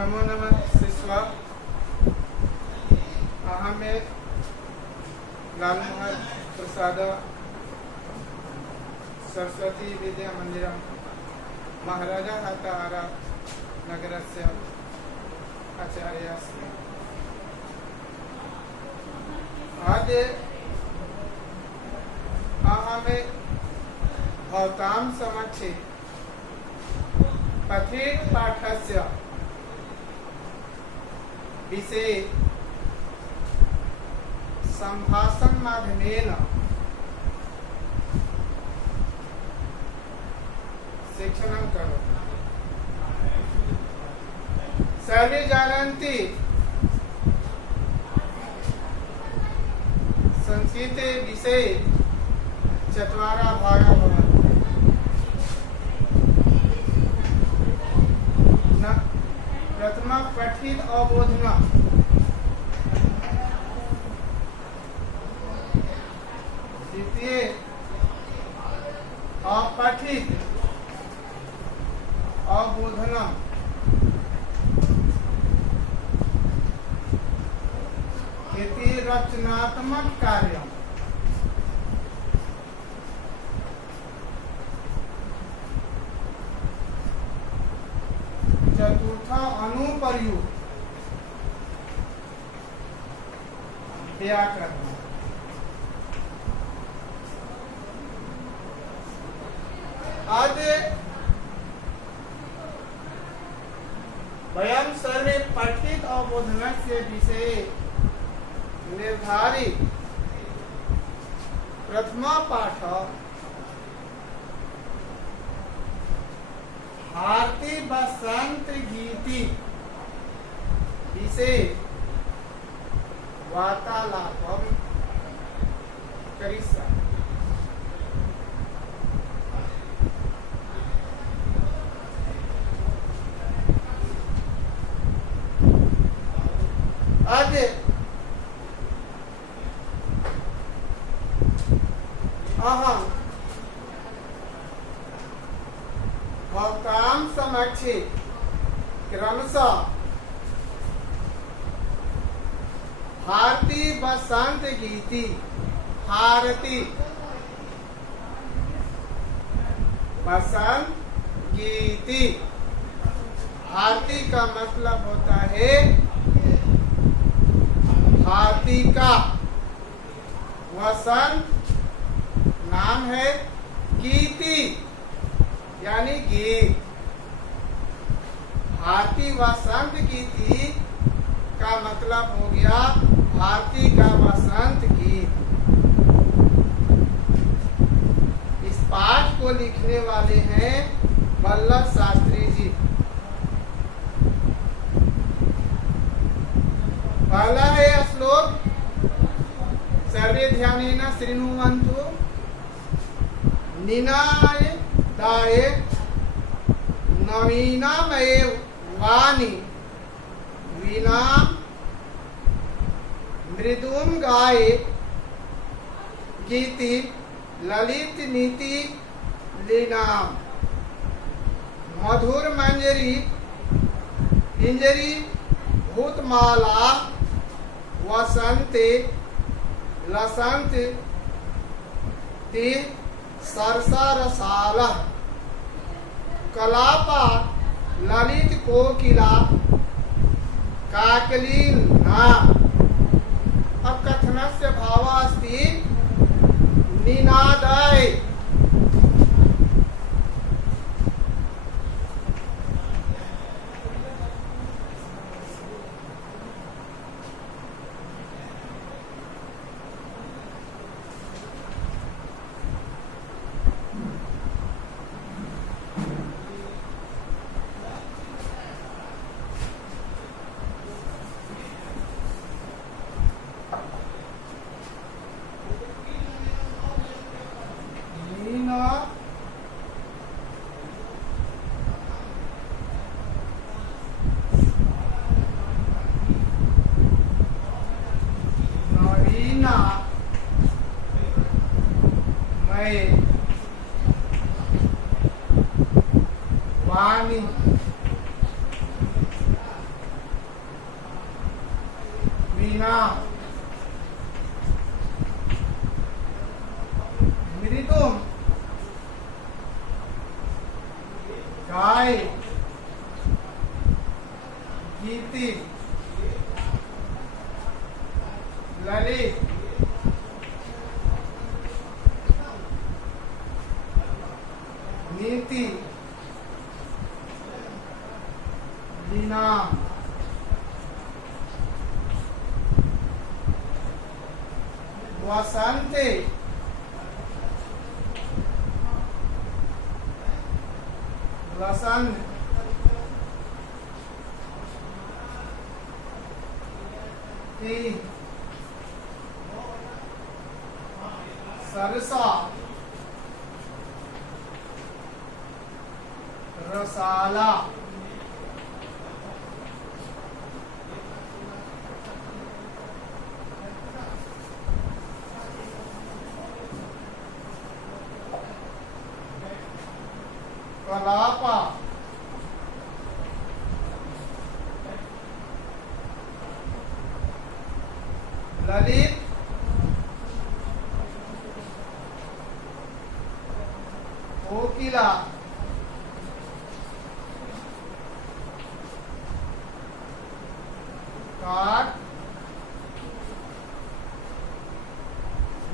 नमो नमः शिष्वा। अहमे लालमोहन प्रसाद सरस्वती विद्या मंदिरं महाराजा हाताहारा नगरस्य आचार्य अस्मि। अद्य अहमे भवतां समक्षे पठेत पाठस्य विषये संभाषण माध्यमेन शिक्षणं करोमि। सर्वे जानन्ति संस्कृते विषये चत्वारः भागाः भवन्ति। प्रथम पठित अवबोधन, द्वितीय अपठित अवबोधन, तृतीय रचनात्मक कार्य, चतुर्थ अनुप्रयोग व्याकरण। आज वयं सर्वे पठित अवबोधनस्य विषये निर्धारित प्रथम पाठ भारती बसंत गीति विषये वार्तालापं करिष्यामि। अद्य अहं भवतां समक्षे क्रमशः भारती बसंत गीति, भारती बसंत गीति। भारती का मतलब होता है भारती का, वसंत नाम है, गीति यानी गीत। भारती वसंत गीति का मतलब हो गया भारती का वसंत गीत। इस पाठ को लिखने वाले हैं वल्लभ शास्त्री जी। पहला है श्लोक, सर्वे ध्यानेन शृण्वन्तु। निनाय दाय नवीनामये वाणी वीणा मृदुम गाये गीति ललित नीति लीनाम। मधुर मंजरी पिंजरी भूतमाला वसंते लसंत ती सरसा रसाला कलापा ललित कोकिला काकलीन नाम। अब कथनस्य भावः अस्ति निनादाय। वाणी लीना, मृदुम, गाय, गीति, ललित, नीति, लीना, वसंते, वसंत, सरसा, रसाला, कलापा, ललित, कोकिला, काट,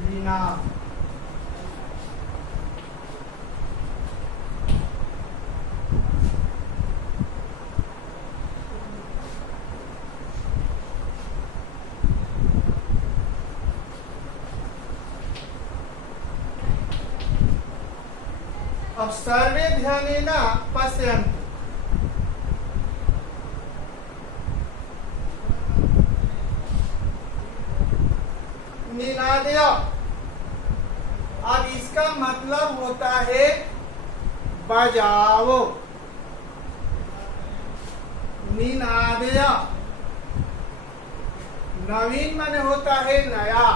लीना। अब सर्वे ध्यानेन पश्यन्तु। निनादय, अब इसका मतलब होता है बजाओ। निनादय, नवीन माने होता है नया।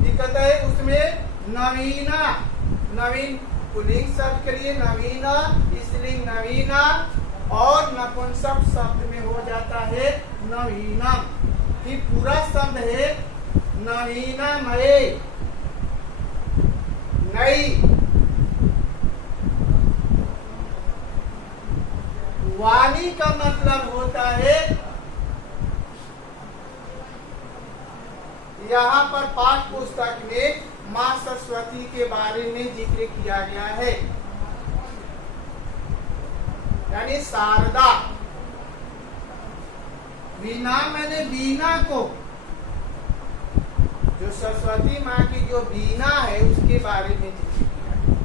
ये कहता है उसमें नवीना, नवीन पुल्लिंग शब्द के लिए नवीना, स्त्रीलिंग नवीना, और नपुंसक शब्द में हो जाता है नवीनम। ये पूरा शब्द है नवीनमय, नई। वाणी का मतलब होता है, यहाँ पर पाठ पुस्तक में माँ सरस्वती के बारे में जिक्र किया गया है, यानी शारदा। वीणा मैंने वीणा को, जो सरस्वती माँ की जो वीणा है उसके बारे में जिक्र किया है।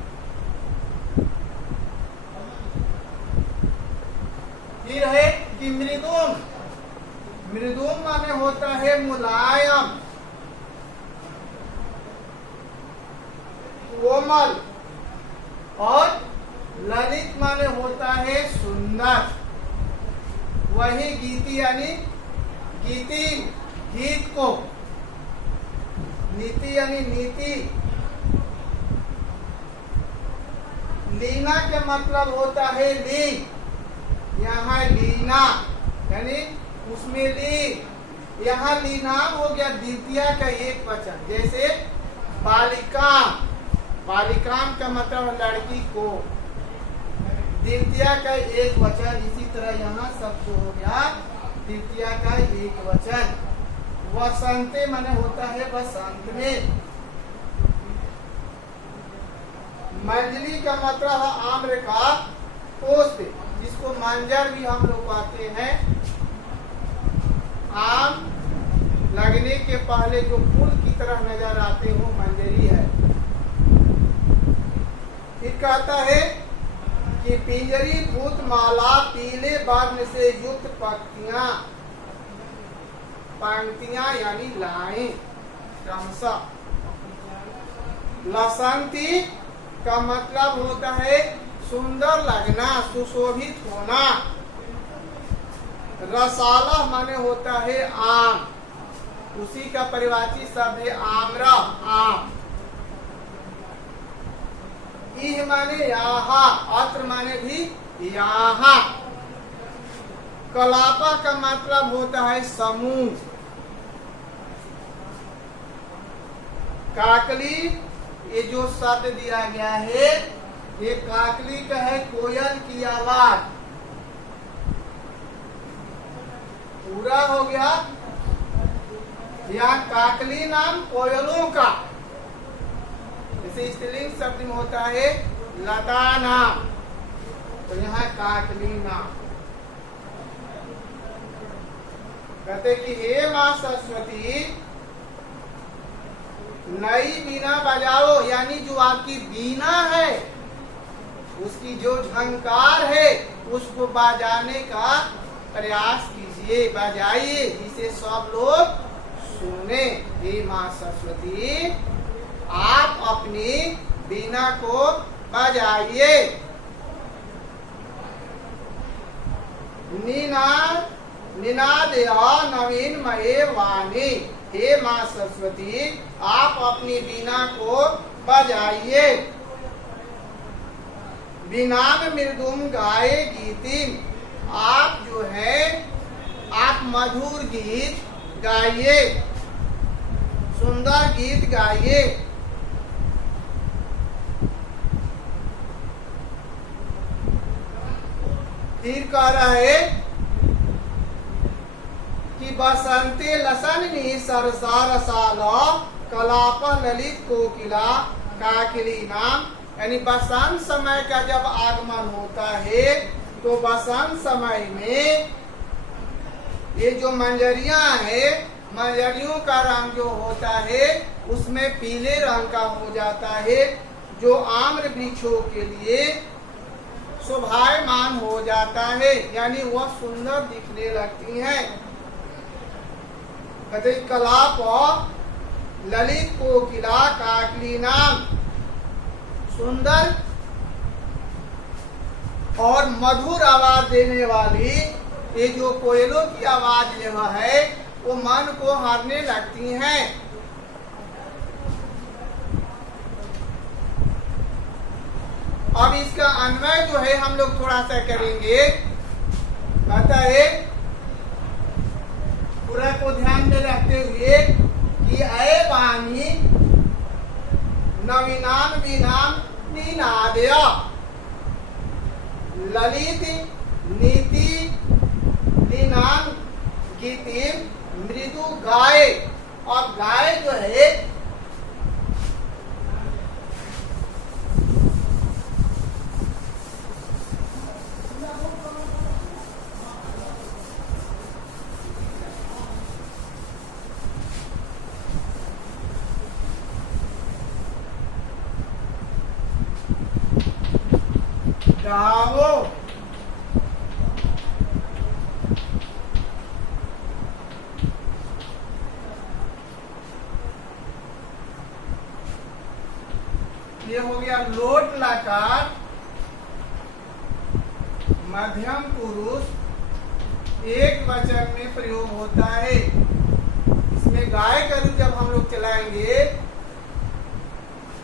फिर है कि मृदुम, मृदुम माने होता है मुलायम, कोमल, और ललित माने होता है सुंदर। वही गीति यानी गीति, गीत को, नीति यानी नीति। लीना का मतलब होता है लीन, यहाँ लीना यानी उसमें लीन। यहाँ लीनाम हो गया द्वितीय का एक वचन, जैसे बालिका, बालिकाम का मतलब लड़की को, द्वितीय का एक वचन। इसी तरह यहाँ शब्द हो गया द्वितीय का एक वचन। वसंते माने होता है वसंत में। मंजरी का मतलब है आम्र का पुष्प, जिसको मंजर भी हम लोग कहते हैं। आम लगने के पहले जो फूल की तरह नजर आते हो मंजरी है। फिर कहता है कि पिंजरी भूत माला पीले वर्ण से युक्त पंक्तियां, पंक्तियां यानी लाइन क्रमशः। लसंती का मतलब होता है सुंदर लगना, सुशोभित होना। रसाला माने होता है आम, उसी का परिवाची शब्द है आम्रा, आम। इह माने यहाँ, अत्र माने भी यहाँ। कलापा का मतलब होता है समूह। काकली, ये जो शब्द दिया गया है ये काकली का है, कोयल की आवाज। पूरा हो गया। यहाँ काकली नाम कोयलों का, जैसे स्त्रीलिंग शब्द में होता है लता नाम, तो यहाँ काकली नाम। कहते कि हे माँ सरस्वती नई बीना बजाओ, यानी जो आपकी बीना है उसकी जो झंकार है उसको बजाने का प्रयास कीजिए, बजाइए, जिसे सब लोग सुने। हे माँ सरस्वती आप अपनी बीना को बजाइए। निनादया नवीन मये वाणी, हे माँ सरस्वती आप अपनी बीना को बजाइए। बीना में मृदुम गाए गीतिम, आप जो है आप मधुर गीत गाइए, सुंदर गीत गाइए। फिर कह रहे कि बसंते लसननी सरसा रसाला कलाप ललित कोकिला काकली नाम, यानी बसंत समय का जब आगमन होता है तो बसंत समय में ये जो मंजरियां है, मंजरियों का रंग जो होता है उसमें पीले रंग का हो जाता है, जो आम्र वृक्षों के लिए शोभायमान हो जाता है, यानी वह सुंदर दिखने लगती हैं। कहते कलाप ललित कोकिला काकली नाम, सुंदर और मधुर आवाज देने वाली ये जो कोयलों की आवाज जो है वो मन को हरने लगती हैं। अब इसका अन्वय जो है हम लोग थोड़ा सा करेंगे। कहता है पूरा को ध्यान में रखते हुए कि अय वाणी नवीनान विनाम निनादय, ललित नीति लीनान गीति मृदु गाय, और गाय जो है गाओ। ये हो गया लोट लकार, मध्यम पुरुष एक वचन में प्रयोग होता है। इसमें गाय का रूप जब हम लोग चलाएंगे,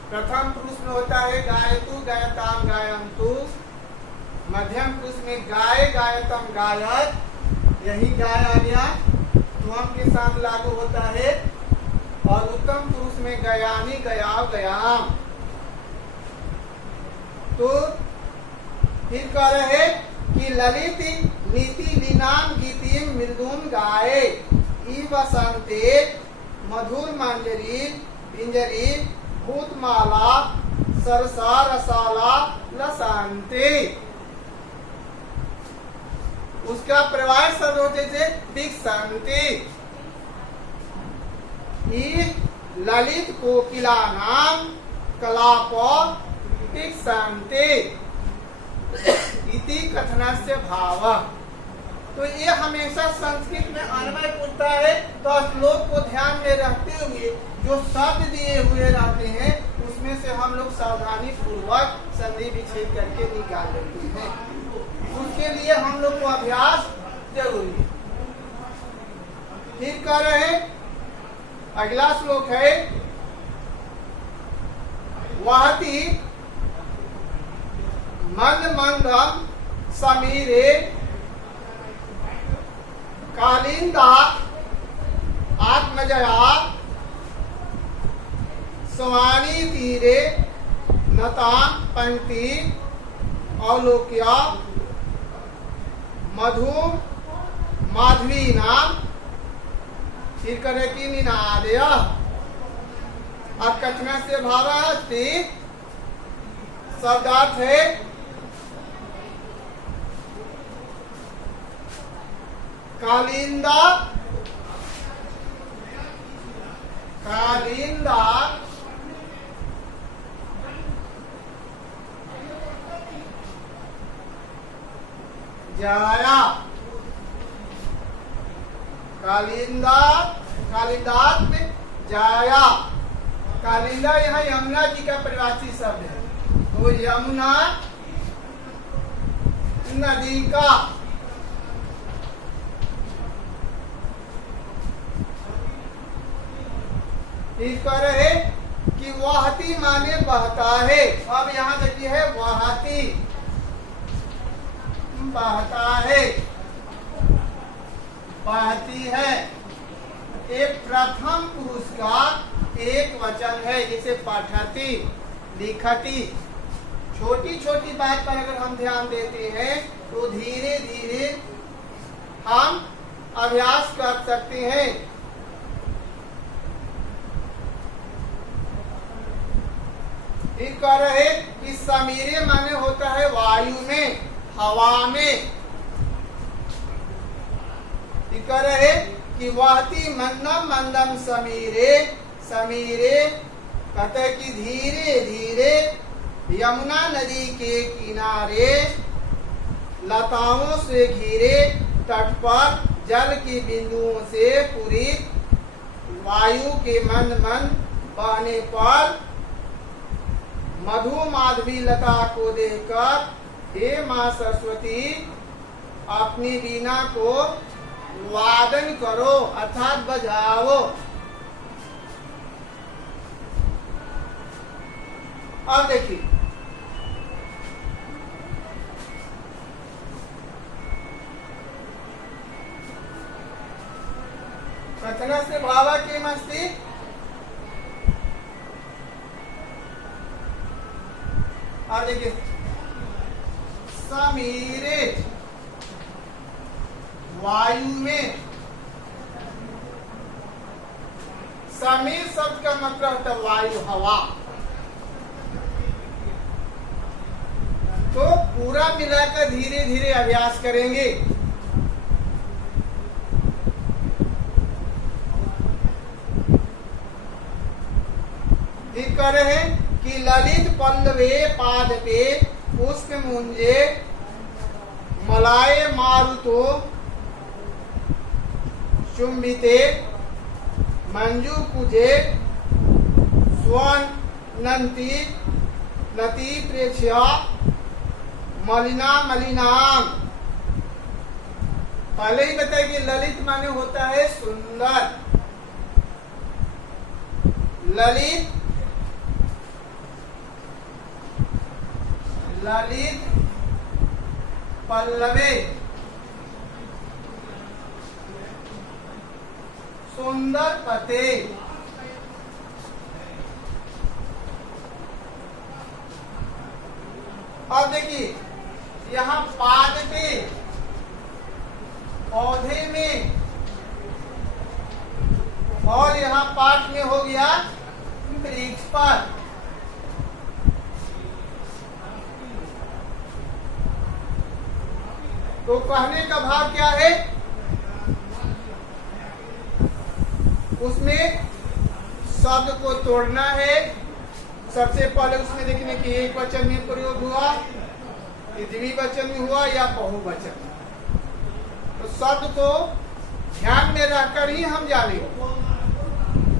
प्रथम पुरुष में होता है गायतु गायताम गायन्तु, मध्यम पुरुष में गाय गायतम गायत, यही गाय आ गया त्वम के साथ लागू होता है, और उत्तम पुरुष में गयानी गयाव गयाम। तो फिर कह रहे कि ललित नीति लीनाम गीति मृदुम गाये, ई बसंते मधुर मंजरी पिंजरी भूतमाला सरसा रसाला लसांते। उसका प्रवाह शब्द होते थे दिक्सांते। ललित कोकिला नाम कलाप दिक्सांते इति कथनस्य भाव। तो ये हमेशा संस्कृत में अन्वय पूछता है, तो श्लोक को ध्यान में रखते हुए जो शब्द दिए हुए रहते हैं उसमें से हम लोग सावधानी पूर्वक संधि विच्छेद करके निकाल लेते हैं। उसके लिए हम लोग को अभ्यास जरूरी है। ठीक कर रहे हैं। अगला श्लोक है वहति मंद मंदम समीरे कालिंदा आत्मजया स्वानी तीरे नतां पंक्ति अवलोक्य मधु माधवी नाम फिर करे की निनादय। अब कथन से भाव अस्ति शब्दार्थ है कालिंदा कालिंदा जाया कालिंदा कालिंदात में जाया। कालिंदा यहाँ यमुना जी का परिभाषी शब्द है। तो यमुना नदी का कह रहे कि वहती माने बहता है। अब यहाँ देखिए है वहती बहता है बहती है। एक प्रथम पुरुष का एक वचन है, जैसे पठती लिखती। छोटी छोटी बात पर अगर हम ध्यान देते हैं तो धीरे धीरे हम अभ्यास कर सकते हैं। फिर कह रहे कि समीरे माने होता है वायु में, हवा में। फिर कह रहे कि वहती मंदम मंदम समीरे समीरे कहते कि धीरे धीरे यमुना नदी के किनारे लताओं से घिरे तट पर जल की बिंदुओं से पूरित वायु के मंद मंद बहने पर मधु माधवी लता को देखकर हे माँ सरस्वती अपनी वीणा को वादन करो अर्थात बजाओ। अब देखिए कथन से भावा की मस्ती और देखिए समीरे वायु में। समीर शब्द का मतलब होता है वायु, हवा। तो पूरा मिलाकर धीरे धीरे अभ्यास करेंगे। फिर कह रहे हैं कि ललित पल्लवे पाद पे पुष्प मुंजे मलाय मारुतो चुंबिते मंजू कुजे स्वनंती नती प्रेक्ष्या मलिना मलिनाम। पहले ही बताया कि ललित माने होता है सुंदर। ललित ललित पल्लवे सुंदर पते। अब देखिए यहाँ पाद पे पौधे में और यहाँ पाठ में हो गया वृक्ष पर। तो कहने का भाव क्या है, उसमें शब्द को तोड़ना है। सबसे पहले उसमें देखने की एक वचन में प्रयोग हुआ, द्विवचन में हुआ या बहुवचन। तो शब्द को ध्यान में रखकर ही हम जाने।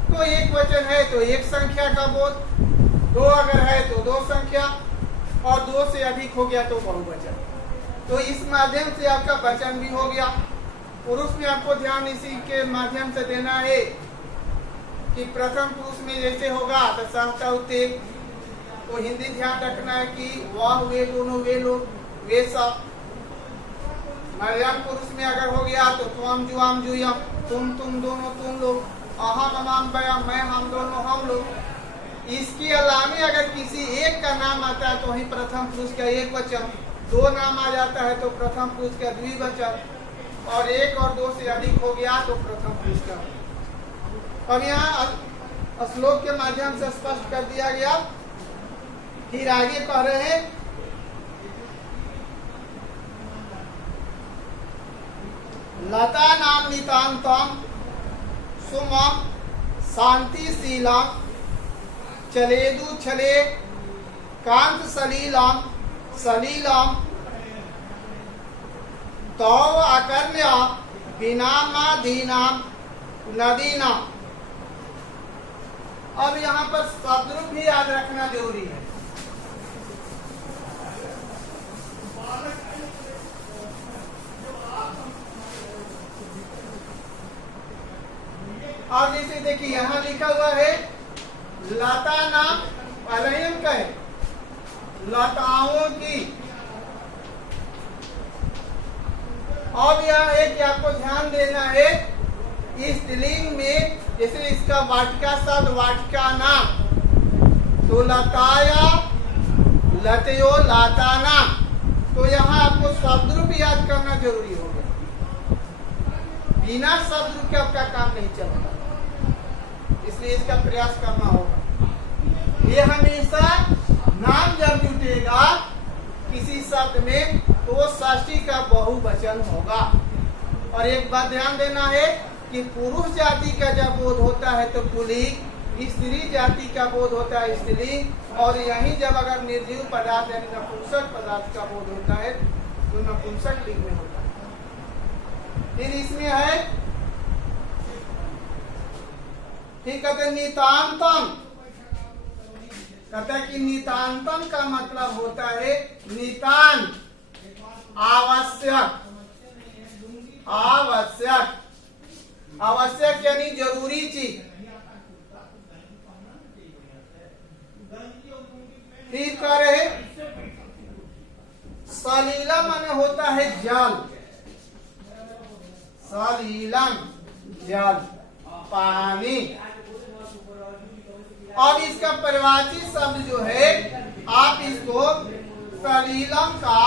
तो एक वचन है तो एक संख्या का बोध, दो अगर है तो दो संख्या, और दो से अधिक हो गया तो बहुवचन। तो इस माध्यम से आपका वचन भी हो गया। पुरुष में आपको ध्यान इसी के माध्यम से देना है कि प्रथम पुरुष में जैसे होगा तो सहता होते, तो हिंदी ध्यान रखना है कि वह वे दोनों वे लोग वे सब मध्यम पुरुष में अगर हो गया तो त्वम जुआम जुयम, तुम दोनों तुम लोग, अहम अमाम बयाम मैं हम दोनों हम लोग। इसके अलावा अगर किसी एक का नाम आता है तो वही प्रथम पुरुष का एक वचन, दो नाम आ जाता है तो प्रथम पुरुष का द्विवचन, और एक और दो से अधिक हो गया तो प्रथम पुरुष का। अब यहाँ श्लोक के माध्यम से स्पष्ट कर दिया गया। फिर आगे कह रहे हैं लता नाम नितांतम सुमम शांतिशीलम चलेदु छले कांत सलीलम सलीलम तौ आकर्ण्य विनामादीनाम नदीनाम। अब यहाँ पर शब्द भी याद रखना जरूरी है। अब जैसे देखिए यहाँ लिखा हुआ है लता नाम, पहले ही हम कहे लताओं की। अब यह है कि आपको ध्यान देना है स्त्रीलिंग में, जैसे इसका वाटिका शब्द वाटिका नाम, तो लताया लतयो लाताना, तो यहाँ आपको शब्द रूप याद करना जरूरी होगा। बिना शब्द रूप के आपका काम नहीं चलता, इसलिए इसका प्रयास करना होगा। ये हमेशा नाम जब जुटेगा किसी शब्द में तो वो षष्ठी का बहुवचन होगा। और एक बात ध्यान देना है कि पुरुष जाति का जब बोध होता है तो पुल्लिंग, स्त्री जाति का बोध होता है स्त्रीलिंग, और यही जब अगर निर्जीव पदार्थ यानी नपुंसक पदार्थ का बोध होता है तो नपुंसक लिंग में होता है। फिर इसमें है ठीक कहते नितांतम, कहते हैं कि नितांतम का मतलब होता है नितांत, आवश्यक, आवश्यक, आवश्यक यानी जरूरी चीज। फिर कह रहे सलीला माने होता है जल, सलीलम जल पानी। अब इसका परिभाषित शब्द जो है आप इसको सलीलम का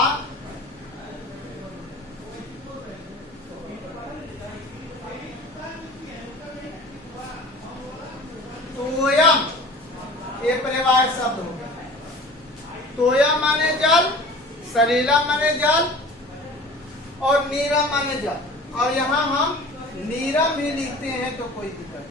तोयम, ये परिभाषित शब्द हो गया। तोयम माने जल, सलीलम माने जल, और नीरम माने जल। और यहाँ हम नीरम ही लिखते हैं तो कोई दिक्कत